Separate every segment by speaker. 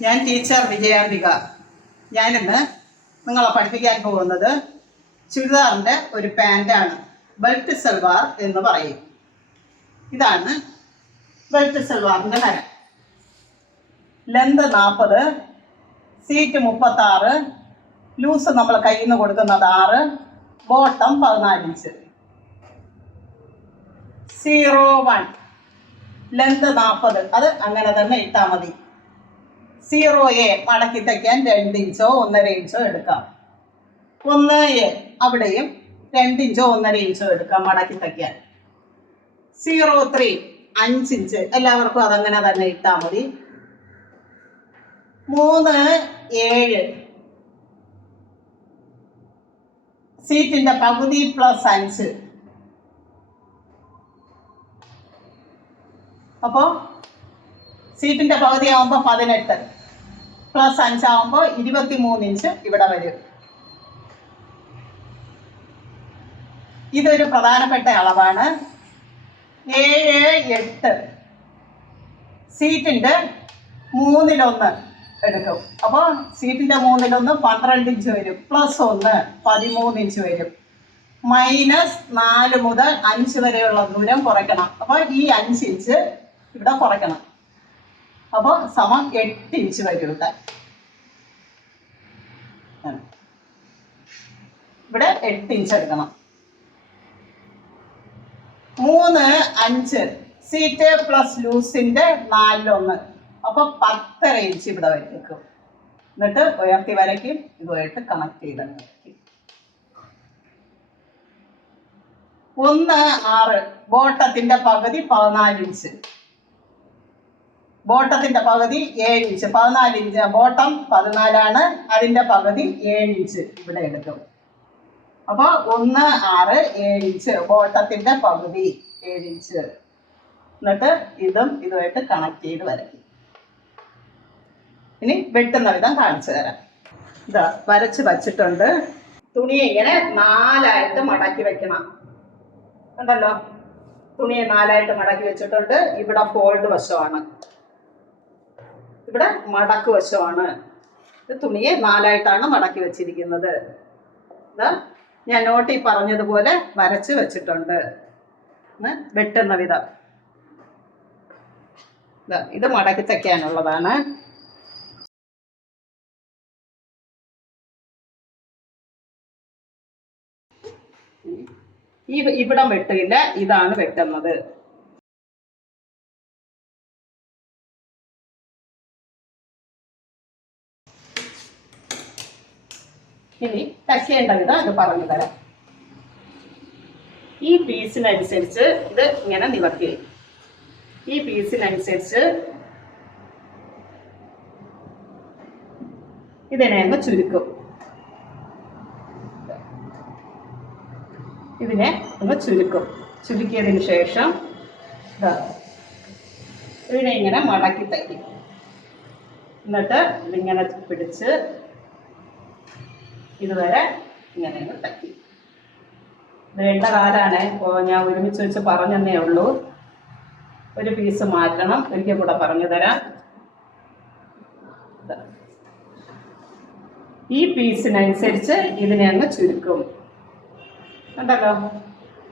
Speaker 1: ഞാൻ ടീച്ചർ വിജയാംബിക ഞാനിന്ന് നിങ്ങളെ പഠിപ്പിക്കാൻ പോകുന്നത് ചുരിദാറിന്റെ ഒരു പാന്റാണ് ബെൽറ്റ് സൽവാർ എന്ന് പറയും. ഇതാണ് ബെൽറ്റ് സൽവാറിന്റെ നര ലെന്ത് നാൽപ്പത് സീറ്റ് മുപ്പത്താറ് ലൂസ് നമ്മൾ കയ്യിൽ നിന്ന് കൊടുക്കുന്നത് ആറ് ബോട്ടം പതിനാല് ഇഞ്ച് സീറോ വൺ ലെന്ത് നാൽപ്പത് അത് അങ്ങനെ തന്നെ ഇട്ടാൽ മതി. സീറോ എ മടക്കി തയ്ക്കാൻ രണ്ട് ഇഞ്ചോ ഒന്നര ഇഞ്ചോ എടുക്കാം. ഒന്ന് എ അവിടെയും രണ്ട് ഇഞ്ചോ ഒന്നര ഇഞ്ചോ എടുക്കാം മടക്കി തയ്ക്കാൻ. സീറോ ത്രീ അഞ്ചിഞ്ച് എല്ലാവർക്കും അതങ്ങനെ തന്നെ ഇട്ടാൽ മതി. മൂന്ന് ഏഴ്. സീറ്റിന്റെ പകുതി പ്ലസ് അഞ്ച്. അപ്പോൾ സീറ്റിന്റെ പകുതി ആകുമ്പോൾ പതിനെട്ട്. പ്ലസ് അഞ്ചാകുമ്പോൾ ഇരുപത്തി മൂന്ന് ഇഞ്ച് ഇവിടെ വരും. ഇതൊരു പ്രധാനപ്പെട്ട അളവാണ്. ഏഴ് എട്ട്. സീറ്റിന്റെ മൂന്നിലൊന്ന് എടുക്കും. അപ്പോൾ സീറ്റിന്റെ മൂന്നിലൊന്ന് പന്ത്രണ്ട് ഇഞ്ച് വരും. പ്ലസ് ഒന്ന് പതിമൂന്ന് ഇഞ്ച് വരും. മൈനസ് നാല് മുതൽ അഞ്ച് വരെയുള്ള ദൂരം കുറയ്ക്കണം. അപ്പോൾ ഈ അഞ്ച് ഇഞ്ച് ഇവിടെ കുറയ്ക്കണം. അപ്പോൾ സമം എട്ട് ഇഞ്ച് വരും ഇവിടെ എട്ട് ഇഞ്ച് എടുക്കണം. മൂന്ന് അഞ്ച്. സീറ്റ് പ്ലസ് ലൂസിന്റെ നാലിലൊന്ന്. അപ്പൊ പത്തര ഇഞ്ച് ഇവിടെ വരയ്ക്കും എന്നിട്ട് ഉയർത്തി വരയ്ക്കും. ഇതുമായിട്ട് കണക്ട് ചെയ്ത് വരയ്ക്കും. ഒന്ന് ആറ്. ബോട്ടത്തിന്റെ പകുതി പതിനാല് ഇഞ്ച് ബോട്ടത്തിന്റെ പകുതി ഏഴ് ഇഞ്ച് പതിനാല് ഇഞ്ച് ബോട്ടം പതിനാലാണ്. അതിന്റെ പകുതി ഏഴ് ഇഞ്ച് ഇവിടെ എടുക്കും അപ്പോൾ ഒന്ന് ആറ് ഏഴ് ഇഞ്ച് ബോട്ടത്തിന്റെ പകുതി ഏഴ് ഇഞ്ച് എന്നിട്ട് ഇതും ഇതുമായിട്ട് കണക്ട് ചെയ്ത് വരയ്ക്കും. ഇനി വെട്ടുന്ന വിധം കാണിച്ചു തരാം. ഇതാ വരച്ച് വച്ചിട്ടുണ്ട്. തുണി ഇങ്ങനെ നാലായിട്ട് മടക്കി വെക്കണം. ഉണ്ടല്ലോ തുണിയെ നാലായിട്ട് മടക്കി വെച്ചിട്ടുണ്ട്. ഇവിടെ ഫോൾഡ് വശമാണ്. ഇവിടെ മടക്ക് വശമാണ്. തുണിയെ നാലായിട്ടാണ് മടക്കി വെച്ചിരിക്കുന്നത്. ഇതാ ഞാൻ നോട്ടി പറഞ്ഞതുപോലെ വരച്ച് വെച്ചിട്ടുണ്ട്. വെട്ടുന്ന വിധം. ഇത് മടക്കി തയ്ക്കാനുള്ളതാണ്. ഈ ഇവിടം വെട്ടില്ല ഇതാണ് വെട്ടുന്നത്. ഇനി തയ്ക്കേണ്ട വിധം അത് പറഞ്ഞു തരാം. ഈ പീസിനനുസരിച്ച് ഇത് ഇങ്ങനെ നിവർത്തി വയ്ക്കും. ഈ പീസിനനുസരിച്ച് ഇതിനെ ചുരുക്കും. ഇതിനെ ഒന്ന് ചുരുക്കും. ചുരുക്കിയതിന് ശേഷം ഇതിനെ ഇങ്ങനെ മടക്കി തയ്ക്കും. എന്നിട്ട് ഇതിങ്ങനെ പിടിച്ച് ഇതുവരെ ഇങ്ങനെ തട്ടി വേണ്ട കാലാണ് ഇപ്പോൾ ഞാൻ ഒരുമിച്ച് വെച്ച് പറഞ്ഞതന്നേ ഉള്ളൂ. ഒരു പീസ് മാറ്റണം. ഒരിക്കൽ കൂടെ പറഞ്ഞു തരാം. ഈ പീസിനനുസരിച്ച് ഇതിനെ അങ്ങ് ചുരുക്കും. ഉണ്ടല്ലോ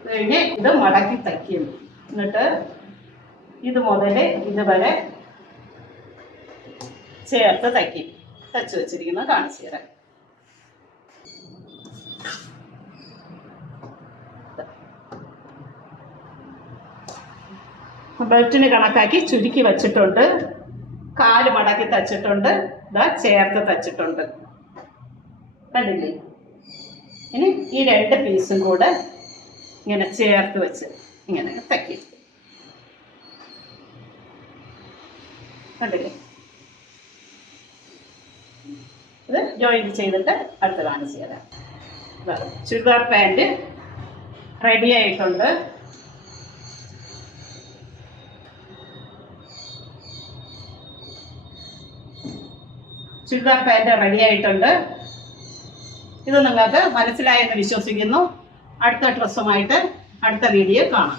Speaker 1: കഴിഞ്ഞ് ഇത് മടക്കി തയ്ക്കും. എന്നിട്ട് ഇത് മുതൽ ഇതുവരെ ചേർത്ത് തയ്ക്കും. തച്ചു വെച്ചിരിക്കുന്നത് കാണിച്ചു തരാം. ബെൽറ്റിന് കണക്കാക്കി ചുരുക്കി വച്ചിട്ടുണ്ട്. കാൽ മടക്കി തച്ചിട്ടുണ്ട്. ഇതാ ചേർത്ത് തച്ചിട്ടുണ്ട്. കണ്ടില്ലേ? ഇനി ഈ രണ്ട് പീസും കൂടെ ഇങ്ങനെ ചേർത്ത് വെച്ച് ഇങ്ങനെ തയ്ക്കി. കണ്ടില്ലേ? ഇത് ജോയിൻ ചെയ്തിട്ട് അടുത്ത് കാണിച്ചു തരാം. ചുരിദാർ പാന്റ് റെഡി ആയിട്ടുണ്ട്. ചുരിദാർ പാന്റ് റെഡി ആയിട്ടുണ്ട്. ഇത് നിങ്ങൾക്ക് മനസ്സിലായെന്ന് വിശ്വസിക്കുന്നു. അടുത്ത ഡ്രസ്സുമായിട്ട് അടുത്ത വീഡിയോ കാണാം.